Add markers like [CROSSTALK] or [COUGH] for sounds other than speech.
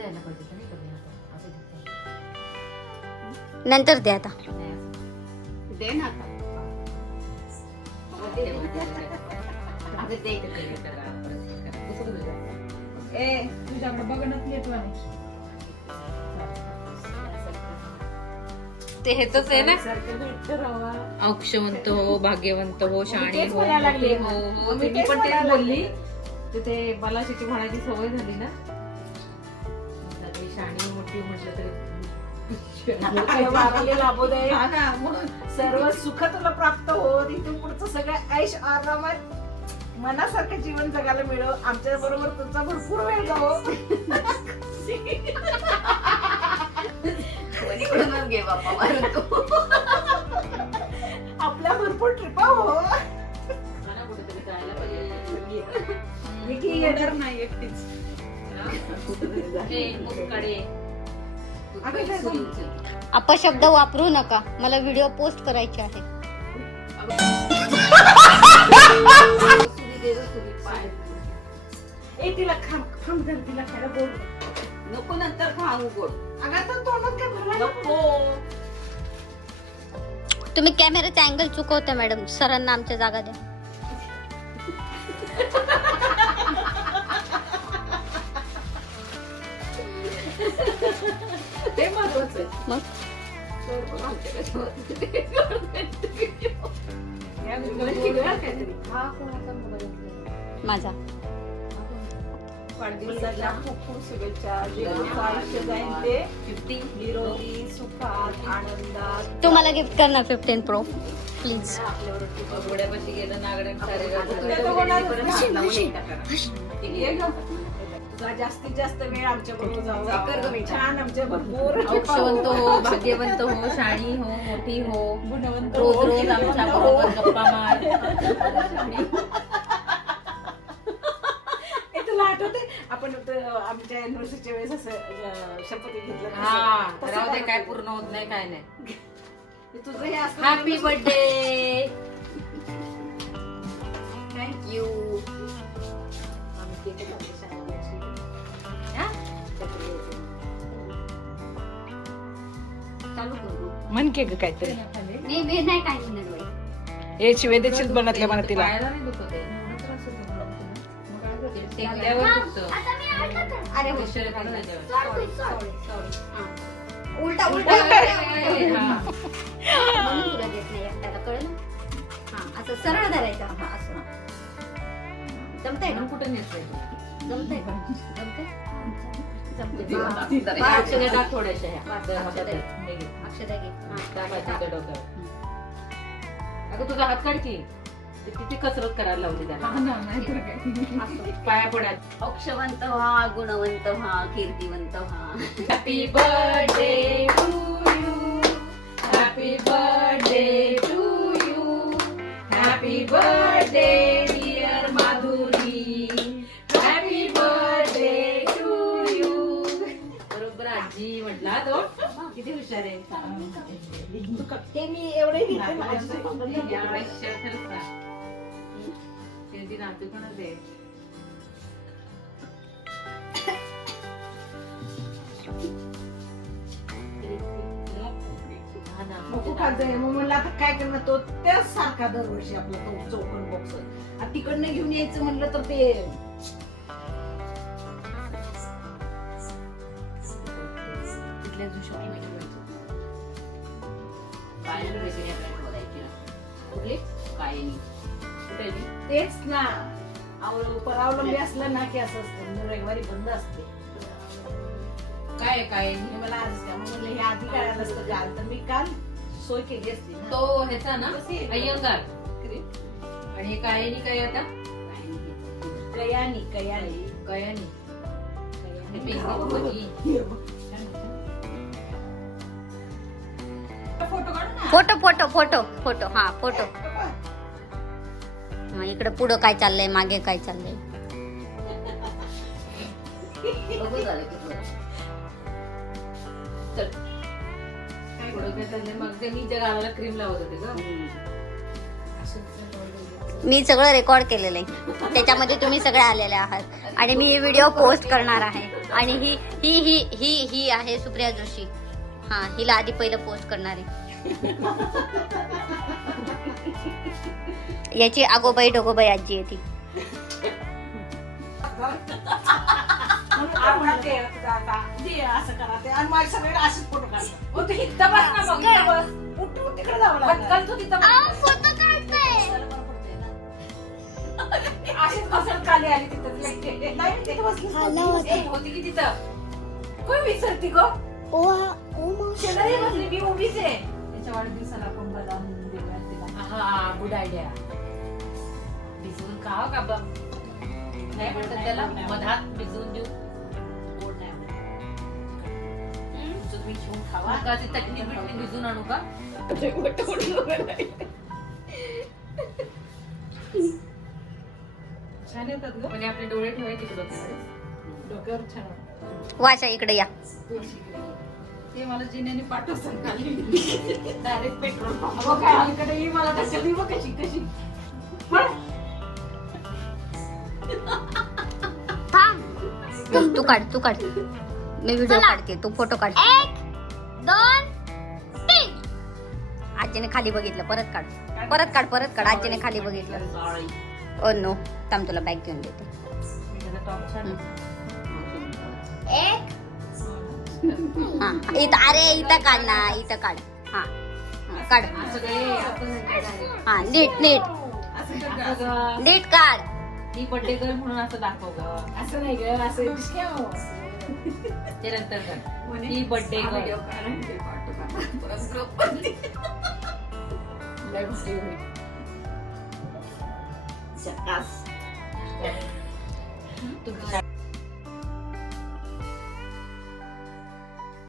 द्यायला पाहिजे होतं, नाही का मी आता? असं दिसतंय. नंतर दे आता नाही असं. दे ना आता. अगं ते इकडे ते करा, परत हे करा. कसं करू शकतो? ए तुझ्याकडे बघणच येतो ते हेच आहे ना. औक्षवंत हो भाग्यवंत हो शाणी हो लागली. हो हो मी पण तेच बोलली. तर ते मला शेती म्हणायची सवय झाली ना वागले. सर्व सुख तुला प्राप्त हो इथून पुढचं सगळं ऐश आरामात मनासारखं जीवन जगायला मिळव. आमच्या बरोबर तुमचा भरपूर वेळ जावो. घे आपल्या भरपूर ट्रिपा हो. मला कुठेतरी जायला पाहिजे मी की येणार नाही एकटीच. अपशब्द वापरू नका. मला व्हिडिओ पोस्ट करायचे आहे नको नंतर खाऊ गोड तुम्ही कॅमेराचा अँगल चुकवता मॅडम सरांना आमच्या जागा द्या. [LAUGHS] ते महत्वाचं आहे मग बघ. या काहीतरी. हा कोणाचा मोबाईल आहे? माझा वाढदिवसाच्या खूप खूप शुभेच्छा जे तुमचं आयुष्य जाईल ते फिफ्टी निरोगी सुखात आनंदात तुम्हाला गिफ्ट करणार फिफ्टीन प्रो प्लीज घोड्यापाशी गेलं नागड्यात सारे तुला तर होणारच परत नाही. हात लावून एकटा करा. ये गं. तुझा जास्तीत जास्त वेळ आमच्या बरोबर जाऊ. छान आमच्या भरपूर [LAUGHS] औक्षवंत हो भाग्यवंत हो शाणी हो मोठी हो. गुणवंत रोज हो, रोज आमच्या बरोबर हो. गप्पा मार. [LAUGHS] तुला आठवते आपण आमच्या युनिव्हर्सिटीच्या वेळेस असं अं, शपथ घेतलं तसं- हा राहू दे. काय पूर्ण होत नाही काय नाही. तुझं हे असं हॅपी बर्थडे थँक्यू आम्ही केक. चालू करू म्हण केक काहीतरी मी मी नाही काय म्हणत बाई. हे शिवे देशील बनतल्या म्हणा तिला नाही. अरे हो. ना. उलटा उलटा [LAUGHS] आहे. हा. म्हणून तुला देत नाही एकट्याला कळलं हा असं सरळ धरायचं हा असं जमतंय म्हणून का कुठं नेतोय तू? जमतंय का जमतंय जमतंय देवा. जरा एक- अक्षदा टाक थोड्याशा ह्या. बस, त्या अक्षदा. हातात. हे घे. अक्षदा घे टाक टाक. हाताच्या डोक्यावर. अगं तुझा हात काढ की ते किती कसरत करायला लावली त्याला. पाया पडात अक्षवंत व्हा गुणवंत व्हा कीर्तिवंत व्हा happy birthday to you happy birthday to you happy birthday ते मी एवढे खायचंय. मग म्हणलं आता काय करणार तो त्याच सारखा दरवर्षी आपला तो चौकन बॉक्स आता तिकडनं घेऊन यायचं म्हणलं तर ते तिथल्या दिवशी shopping ला गेलो. कायम बेकरी आपल्याला बोलायची ना. कुठली? तेच ना. परावलंबी असलं ना की असं असतं. म्हणजे रविवारी बंद असते. काय काय? हे मला आज म्हणलं हे आधी कळालं असतं काल तर मी काल सोय केली असती ना. तो ह्याचा ना? अय्यंगार आणि हे काय आहे नी काय आता कयानी. कयानी. कयानी फोटो फोटो फोटो फोटो हा फोटो. हा, इकडे पुढं काय चाललंय मागे काय चाललंय. मी सगळं रेकॉर्ड केलेलं आहे. त्याच्यामध्ये तुम्ही सगळे आलेले आहात. आणि मी व्हिडिओ पोस्ट करणार आहे. आणि ही ही ही ही ही आहे सुप्रिया जोशी. हा हिला आधी पहिलं पोस्ट करणार आहे. याची आगोबाई डोगोबाई आजी आहे ती. होती. की तिथं? कोण विसरती गो? शेजारी बसली मी उभीच आहे. त्याच्या वाढदिवसाला आपण बदाम तिला. हा गुड आयडिया भिजवून खावा का बघ? नाही म्हणतात त्याला? मधात भिजवून देऊ. गोड नाही आवडत. तुम्ही घेऊन खावा. का ती चटणी बिटणी भिजून आणू का? छान येतात ग. म्हणजे आपले डोळे ठेवायचे तिकडं डोक्यावर छान. वाशा इकडे या. ते मला जिन्याने पाठव सांगाली डायरेक्ट पेट्रोल पंप अगं काय अलीकडे ही मला ढकलली बघ कशी कशी. तू तू काढ तू काढ. मी व्हिडिओ काढते तू फोटो काढ. एक दोन तीन. आजीने खाली बघितलं परत काढ. परत काढ परत काढ. आजीने खाली बघितलं. Oh no. थांब तुला बॅग घेऊन देते. एक हा इथं अरे इथं काढ ना इथं काढ. हा हा, काढ. हा नीट नीट. नीट काढ. ही बर्थडे गर्ल म्हणून असं दाखव ग. असं नाही ग असं हो. ते नंतर कर. ही बर्थडे गर्ल लय